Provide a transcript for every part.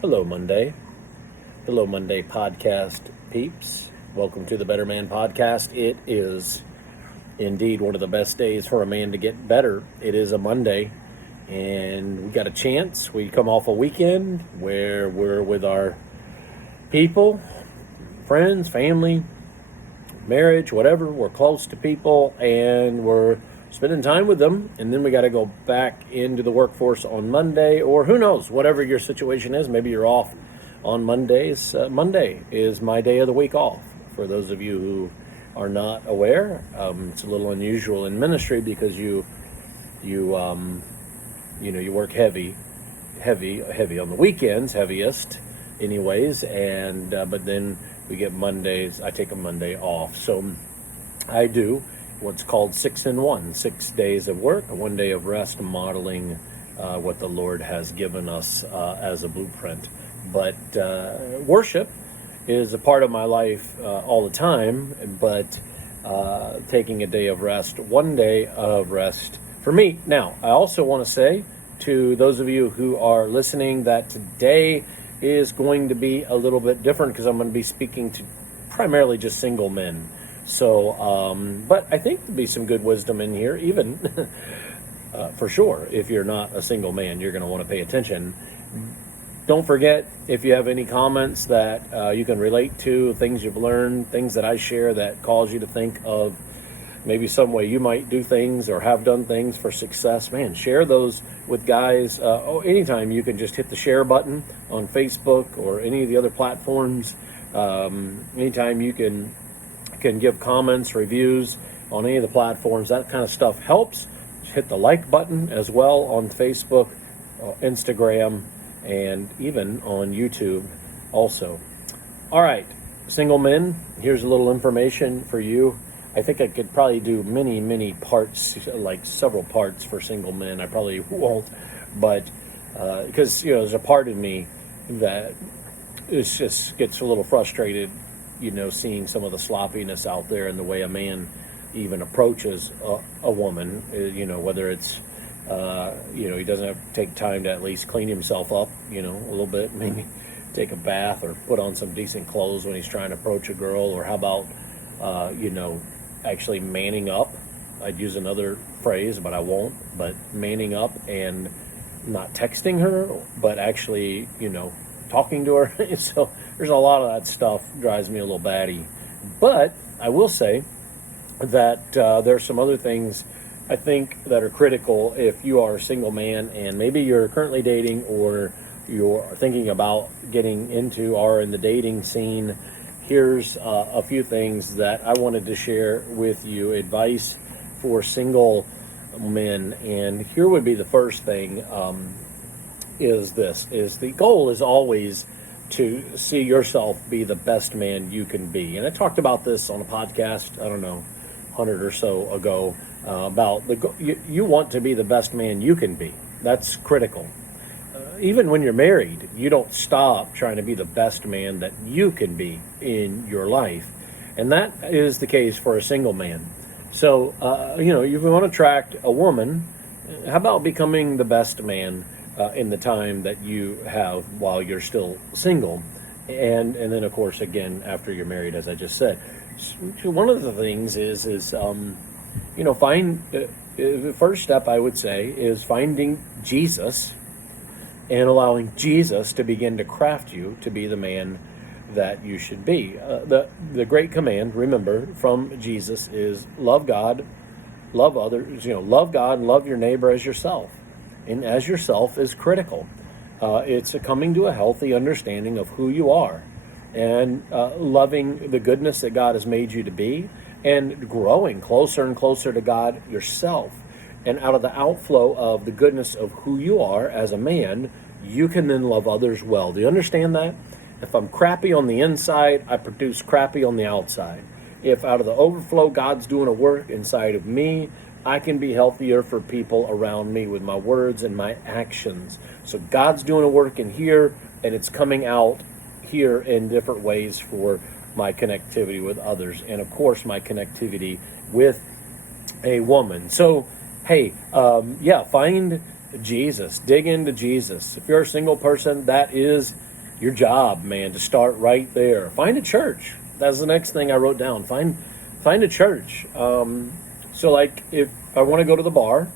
Hello, Monday. Hello, Monday podcast peeps. Welcome to the Better Man podcast. It is indeed one of the best days for a man to get better. It is a Monday, and we got a chance. We come off a weekend where we're with our people, friends, family, marriage, whatever. We're close to people, and we're spending time with them, and then we got to go back into the workforce on Monday, or who knows, whatever your situation is. Maybe you're off on Mondays. Monday is my day of the week off. For those of you who are not aware, it's a little unusual in ministry because you work heavy on the weekends, heaviest, anyways, and but then we get Mondays. I take a Monday off, so I do what's called 6 in 1, 6 days of work, 1 day of rest, modeling what the Lord has given us as a blueprint. But worship is a part of my life all the time, but taking a day of rest, 1 day of rest for me. Now, I also want to say to those of you who are listening that today is going to be a little bit different because I'm going to be speaking to primarily just single men. So, but I think there'll be some good wisdom in here, even for sure. If you're not a single man, you're going to want to pay attention. Don't forget, if you have any comments that you can relate to, things you've learned, things that I share that cause you to think of maybe some way you might do things or have done things for success, man, share those with guys. Anytime you can just hit the share button on Facebook or any of the other platforms. Anytime you can give comments, reviews on any of the platforms. That kind of stuff helps. Just hit the like button as well on Facebook, Instagram, and even on YouTube also. All right, single men, here's a little information for you. I think I could probably do many parts, like several parts for single men. I probably won't, but because, there's a part of me that just gets a little frustrated, seeing some of the sloppiness out there and the way a man even approaches a woman, whether it's, he doesn't have to take time to at least clean himself up, a little bit, maybe take a bath or put on some decent clothes when he's trying to approach a girl, or how about, actually manning up. I'd use another phrase, but I won't, but manning up and not texting her, but actually, talking to her. So there's a lot of that stuff drives me a little batty. But I will say that there's some other things I think that are critical if you are a single man and maybe you're currently dating or you're thinking about getting into or in the dating scene. Here's a few things that I wanted to share with you, advice for single men. And here would be the first thing. Is the goal is always to see yourself be the best man you can be. And I talked about this on a podcast, I don't know, 100 or so ago, about you want to be the best man you can be. That's critical. Even when you're married, you don't stop trying to be the best man that you can be in your life. And that is the case for a single man. So, if you want to attract a woman, how about becoming the best man in the time that you have while you're still single, and then of course again after you're married, as I just said. So one of the things is find the first step I would say is finding Jesus and allowing Jesus to begin to craft you to be the man that you should be. The great command, remember, from Jesus is love God, love others. Love God and love your neighbor as yourself. And as yourself is critical. It's coming to a healthy understanding of who you are and loving the goodness that God has made you to be and growing closer and closer to God yourself. And out of the outflow of the goodness of who you are as a man, you can then love others well. Do you understand that? If I'm crappy on the inside, I produce crappy on the outside. If out of the overflow, God's doing a work inside of me, I can be healthier for people around me with my words and my actions. So God's doing a work in here, and it's coming out here in different ways for my connectivity with others, and of course my connectivity with a woman. So, hey, find Jesus. Dig into Jesus. If you're a single person, that is your job, man, to start right there. Find a church. That's the next thing I wrote down. Find a church. So like if I want to go to the bar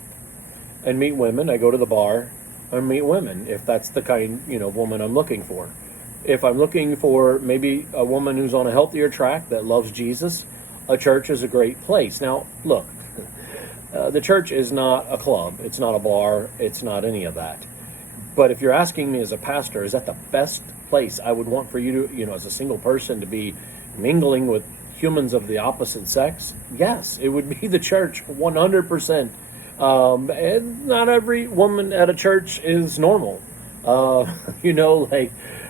and meet women, I go to the bar and meet women, if that's the kind, woman I'm looking for. If I'm looking for maybe a woman who's on a healthier track that loves Jesus, a church is a great place. Now, look, the church is not a club. It's not a bar. It's not any of that. But if you're asking me as a pastor, is that the best place I would want for you to, as a single person, to be mingling with humans of the opposite sex? Yes, it would be the church, 100%. And not every woman at a church is normal,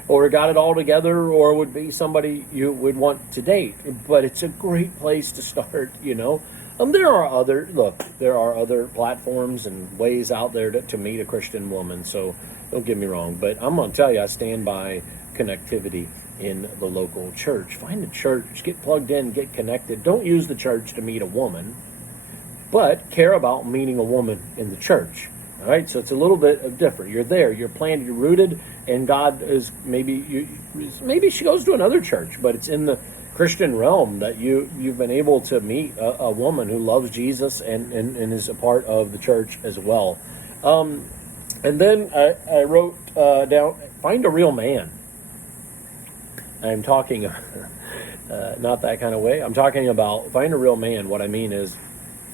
or got it all together, or would be somebody you would want to date. But it's a great place to start, There are other platforms and ways out there to meet a Christian woman, so don't get me wrong. But I'm going to tell you, I stand by connectivity in the local church. Find a church, get plugged in, get connected. Don't use the church to meet a woman, but care about meeting a woman in the church. All right, so it's a little bit different. You're there, you're planted, you're rooted, and God is maybe she goes to another church, but it's in the Christian realm that you've been able to meet a woman who loves Jesus and is a part of the church as well. And then I wrote down, find a real man. I'm talking not that kind of way. I'm talking about find a real man. What I mean is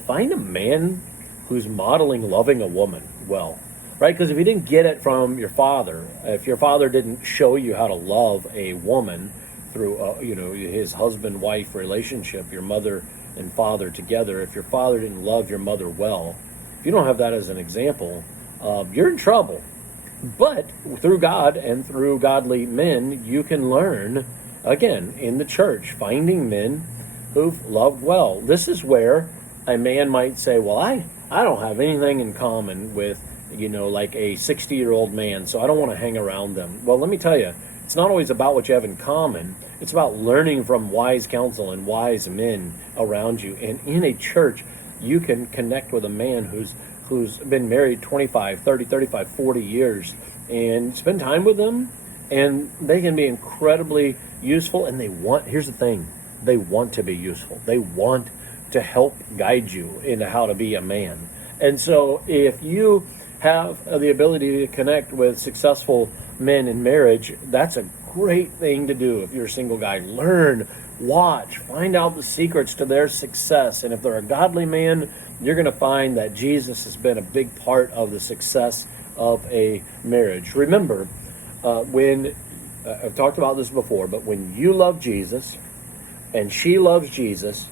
find a man who's modeling loving a woman well, right? Because if you didn't get it from your father, if your father didn't show you how to love a woman through, his husband-wife relationship, your mother and father together, if your father didn't love your mother well, if you don't have that as an example, you're in trouble. But through God and through godly men, you can learn, again, in the church, finding men who've loved well. This is where a man might say, well, I don't have anything in common with, like a 60-year-old man, so I don't want to hang around them. Well, let me tell you, it's not always about what you have in common. It's about learning from wise counsel and wise men around you. And in a church, you can connect with a man who's been married 25, 30, 35, 40 years and spend time with them, and they can be incredibly useful. And here's the thing, they want to be useful. They want to help guide you into how to be a man. And so if you have the ability to connect with successful men in marriage, that's a great thing to do. If you're a single guy, learn, watch, find out the secrets to their success. And if they're a godly man, you're going to find that Jesus has been a big part of the success of a marriage. Remember, when I've talked about this before, but when you love Jesus and she loves Jesus,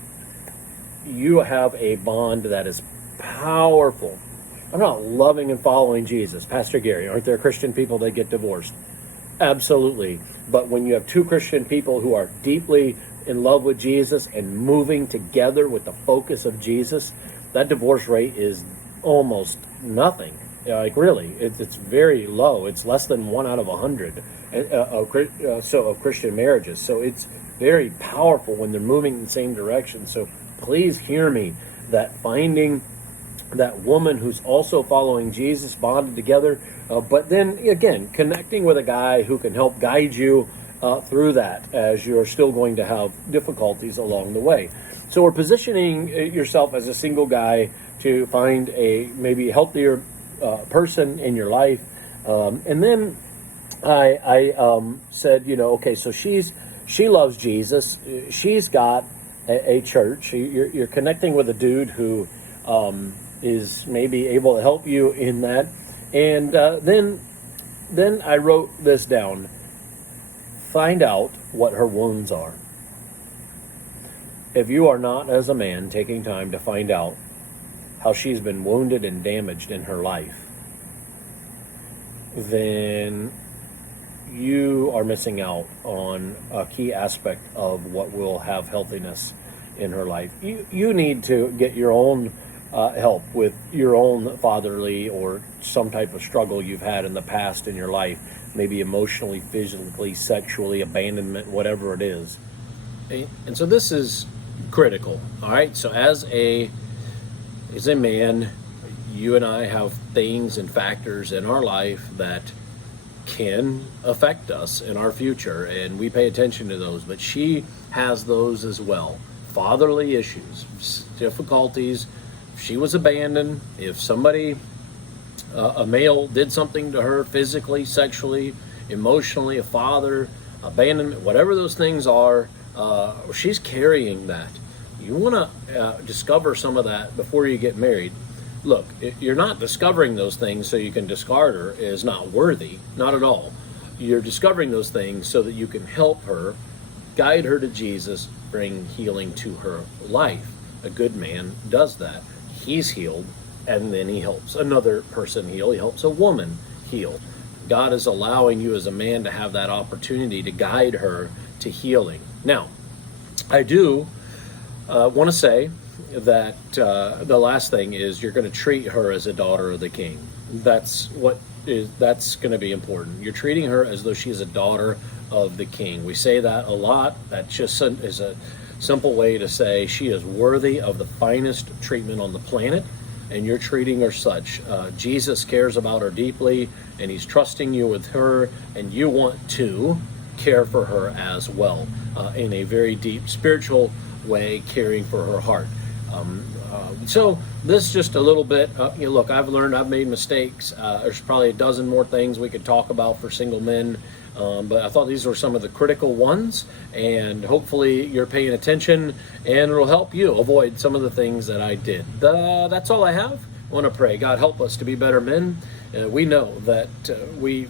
you have a bond that is powerful. I'm not loving and following Jesus. Pastor Gary, aren't there Christian people that get divorced? Absolutely. But when you have two Christian people who are deeply in love with Jesus and moving together with the focus of Jesus, that divorce rate is almost nothing. Really, it's very low. It's less than 1 out of 100 of Christian marriages. So it's very powerful when they're moving in the same direction. So please hear me, that finding that woman who's also following Jesus, bonded together, but then again, connecting with a guy who can help guide you through that as you're still going to have difficulties along the way. So we're positioning yourself as a single guy to find a maybe healthier person in your life. And then I said, okay, so she loves Jesus. She's got a church. You're connecting with a dude who is maybe able to help you in that. And then I wrote this down. Find out what her wounds are. If you are not, as a man, taking time to find out how she's been wounded and damaged in her life, then you are missing out on a key aspect of what will have healthiness in her life. You need to get your own help with your own fatherly or some type of struggle you've had in the past in your life, maybe emotionally, physically, sexually, abandonment, whatever it is. And so this is critical, all right? So as a man, you and I have things and factors in our life that can affect us in our future, and we pay attention to those. But she has those as well. Fatherly issues, difficulties. If she was abandoned, if somebody, a male, did something to her physically, sexually, emotionally, a father, abandonment, whatever those things are, she's carrying that. You want to discover some of that before you get married. Look, you're not discovering those things so you can discard her as not worthy. Not at all. You're discovering those things so that you can help her, guide her to Jesus, bring healing to her life. A good man does that. He's healed, and then he helps another person heal. He helps a woman heal. God is allowing you as a man to have that opportunity to guide her to healing. Now, I do want to say that the last thing is you're going to treat her as a daughter of the King. That's going to be important. You're treating her as though she's a daughter of the King. We say that a lot. That just is a simple way to say she is worthy of the finest treatment on the planet, and you're treating her such. Jesus cares about her deeply, and he's trusting you with her, and you want to care for her as well, in a very deep spiritual way, caring for her heart. So this is just a little bit, look, I've learned, I've made mistakes. There's probably a dozen more things we could talk about for single men, but I thought these were some of the critical ones, and hopefully you're paying attention, and it'll help you avoid some of the things that I did. That's all I have. I want to pray. God, help us to be better men. We know that we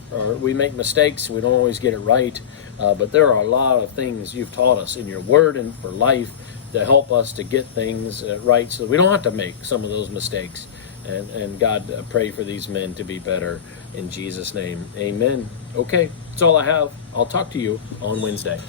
make mistakes. We don't always get it right, but there are a lot of things you've taught us in your word and for life to help us to get things right so that we don't have to make some of those mistakes. And God, pray for these men to be better. In Jesus' name, amen. Okay, that's all I have. I'll talk to you on Wednesday.